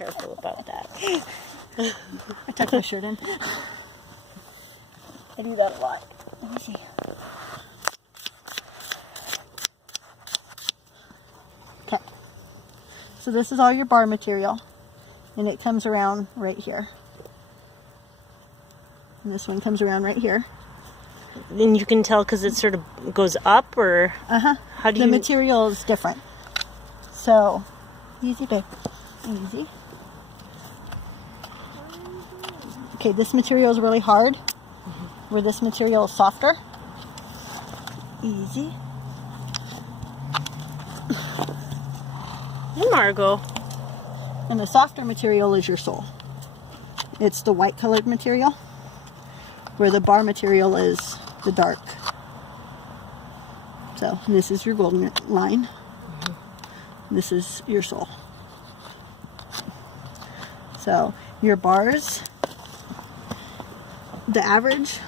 careful about that. I tucked my shirt in. I do that a lot. Let me see. Okay. So this is all your bar material. And it comes around right here. And this one comes around right here. Then you can tell because it sort of goes up, or how do you? The material is different. So, easy, babe. Easy. Okay, this material is really hard, where this material is softer. Easy. And Margot. And the softer material is your sole. It's the white colored material, where the bar material is the dark. So, and this is your golden line. This is your sole. So, your bars, the average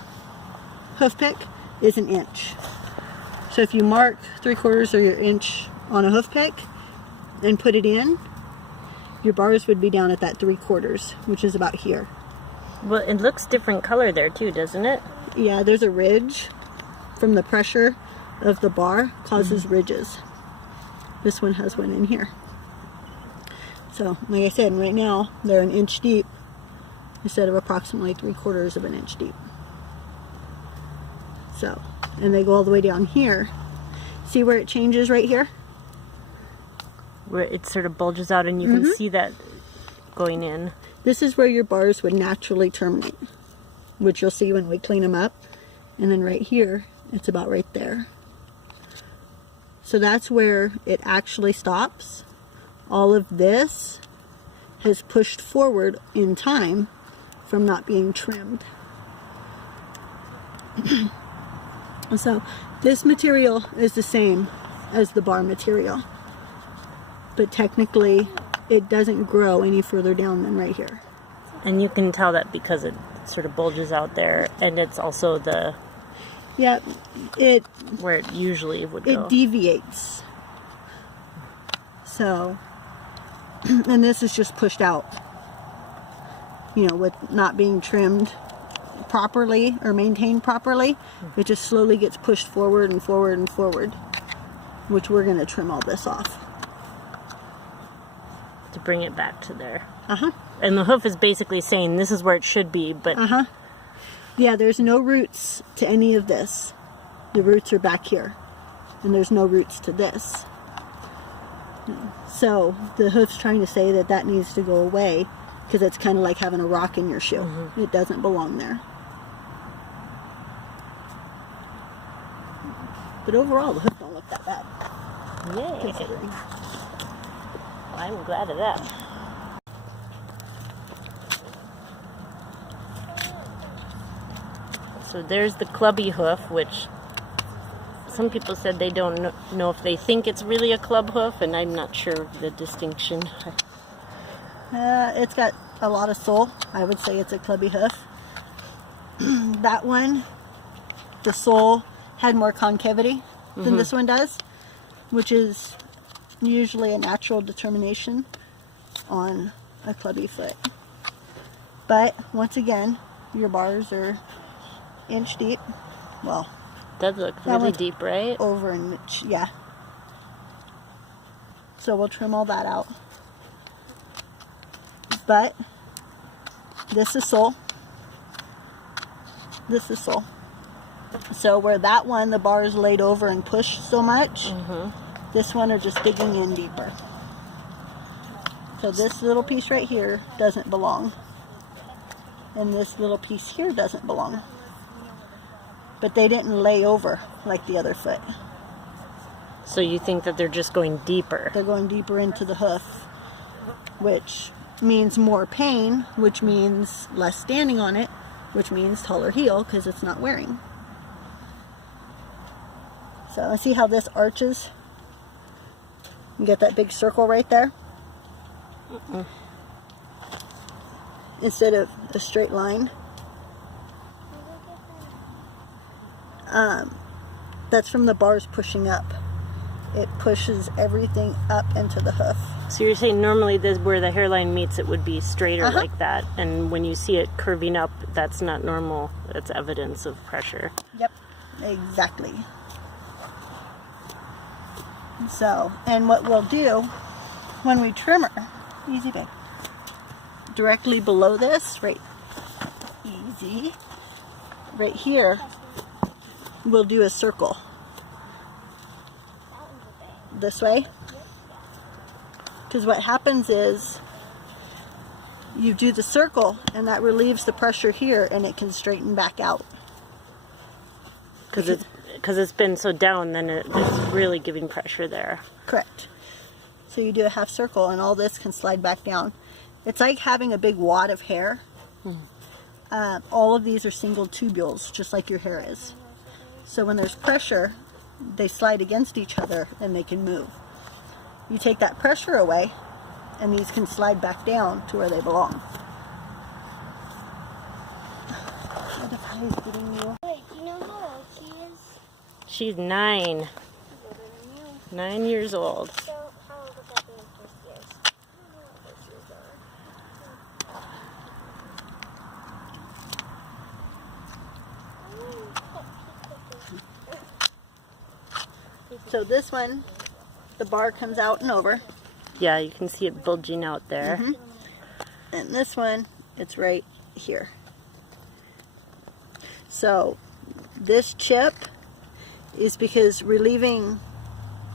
hoof pick is 1 inch. So if you mark 3/4 of your inch on a hoof pick and put it in, your bars would be down at that 3/4, which is about here. Well, it looks different color there too, doesn't it? Yeah, there's a ridge from the pressure of the bar causes ridges. This one has one in here. So, like I said, right now they're 1 inch deep instead of approximately 3/4 of an inch deep. So, and they go all the way down here. See where it changes right here? Where it sort of bulges out and you can see that going in. This is where your bars would naturally terminate, which you'll see when we clean them up. And then right here, it's about right there. So that's where it actually stops. All of this has pushed forward in time from not being trimmed. So this material is the same as the bar material, but technically it doesn't grow any further down than right here. And you can tell that because it sort of bulges out there, and it's also the where it usually would go. It deviates. So, and this is just pushed out, you know, with not being trimmed properly or maintained properly. It just slowly gets pushed forward and forward and forward, which we're going to trim all this off to bring it back to there. And the hoof is basically saying this is where it should be, but yeah, there's no roots to any of this. The roots are back here, and there's no roots to this. So the hoof's trying to say that that needs to go away because it's kind of like having a rock in your shoe. It doesn't belong there. But overall, the hoof don't look that bad. Yay! I'm glad of that. So there's the clubby hoof, which some people said they don't know if they think it's really a club hoof, and I'm not sure of the distinction. It's got a lot of sole. I would say it's a clubby hoof. That one, the sole had more concavity than this one does, which is usually a natural determination on a clubby foot. But once again, your bars are inch deep. Well, does look really deep, right? Over an inch, yeah. So we'll trim all that out. But this is sole. This is sole. So where that one, the bar is laid over and pushed so much, this one are just digging in deeper. So this little piece right here doesn't belong. And this little piece here doesn't belong. But they didn't lay over like the other foot. So you think that they're just going deeper? They're going deeper into the hoof, which means more pain, which means less standing on it, which means taller heel because it's not wearing. So see how this arches? You get that big circle right there? Instead of a straight line. That's from the bars pushing up. it pushes everything up into the hoof. So you're saying normally this, where the hairline meets, it would be straighter like that, and when you see it curving up, that's not normal. That's evidence of pressure. Yep, exactly. So, and what we'll do when we trim her, easy babe, directly below this, right, easy, right here, we'll do a circle. This way. Because what happens is you do the circle and that relieves the pressure here and it can straighten back out. Because it's been so down, then it's really giving pressure there. Correct. So you do a half circle and all this can slide back down. It's like having a big wad of hair. All of these are single tubules, just like your hair is. So when there's pressure, they slide against each other and they can move. You take that pressure away and these can slide back down to where they belong. What if I was getting you? Wait, do you know how old she is? She's 9. 9 years old. So, how old would that be in 6 years? So this one, the bar comes out and over. Yeah, you can see it bulging out there. And this one, it's right here. So this chip is because relieving,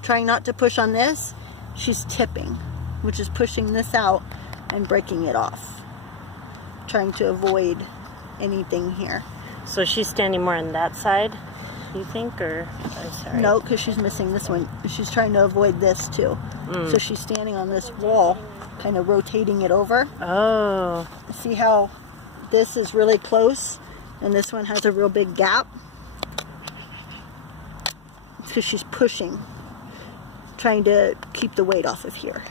trying not to push on this, she's tipping, which is pushing this out and breaking it off. Trying to avoid anything here. So she's standing more on that side, you think, or sorry? No, because she's missing this one. She's trying to avoid this too. So she's standing on this wall, kind of rotating it over. Oh. See how this is really close and this one has a real big gap? It's because she's pushing, trying to keep the weight off of here.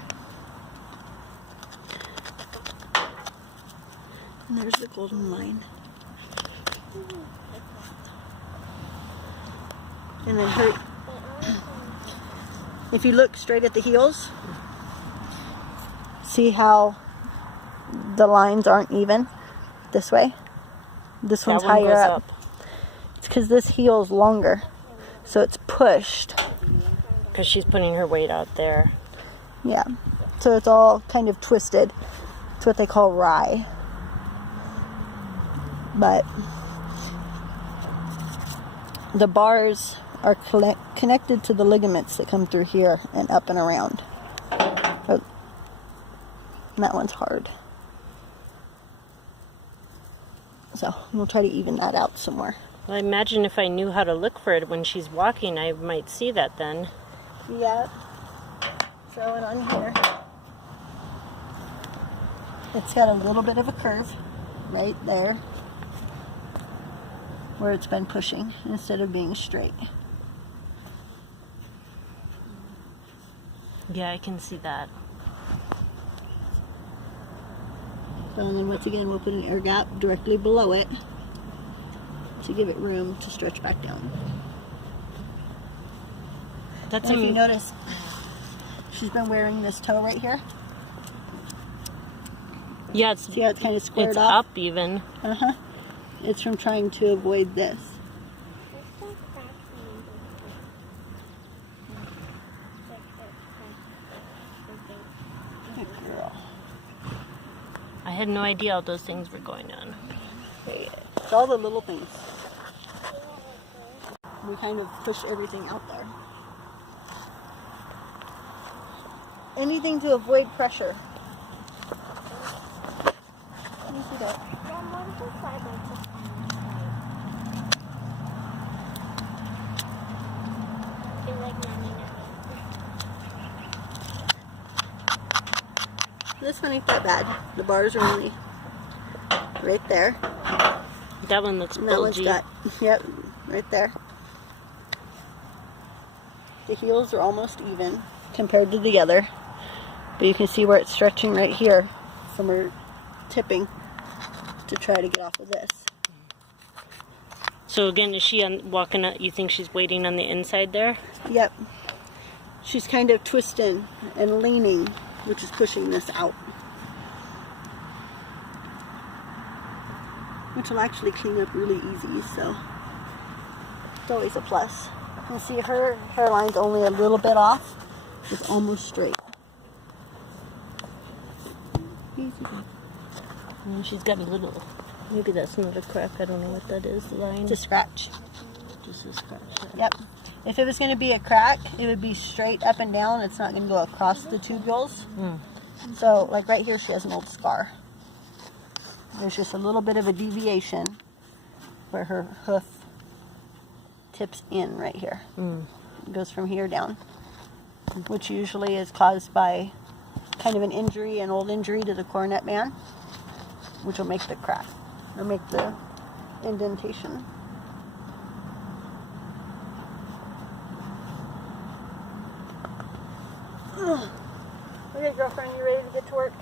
And there's the golden line. And then her, if you look straight at the heels, see how the lines aren't even this way? This one's That one higher goes up. It's because this heel is longer, so it's pushed. Because she's putting her weight out there. Yeah, so it's all kind of twisted. It's what they call rye. But the bars are connected to the ligaments that come through here and up and around. Oh, and that one's hard. So we'll try to even that out some more. Well, I imagine if I knew how to look for it when she's walking, I might see that then. Yeah. Throw it on here. It's got a little bit of a curve right there where it's been pushing instead of being straight. Yeah, I can see that. So, and then once again, we'll put an air gap directly below it to give it room to stretch back down. That's And if you notice, she's been wearing this toe right here. Yeah, See how it's kind of squared it's off? up even. It's from trying to avoid this. Good girl. I had no idea all those things were going on. It's all the little things. We kind of push everything out there. Anything to avoid pressure. Let me see that. This one ain't that bad. The bars are only right there. That one looks And that one's bulgy. got, yep, right there. The heels are almost even compared to the other. But you can see where it's stretching right here from her tipping to try to get off of this. So again, is she walking up? You think she's waiting on the inside there? Yep. she's kind of twisting and leaning, which is pushing this out. Which will actually clean up really easy, so it's always a plus. You see her hairline's only a little bit off. It's almost straight. Easy. And she's got a little, maybe that's not a crack, I don't know what that is, the line. It's a scratch. Just a scratch there. Yep. If it was going to be a crack, it would be straight up and down. It's not going to go across the tubules. So, like right here, she has an old scar. There's just a little bit of a deviation where her hoof tips in right here. It goes from here down, which usually is caused by kind of an injury, an old injury to the cornet band, which will make the crack, or make the indentation. Okay, girlfriend, you ready to get to work?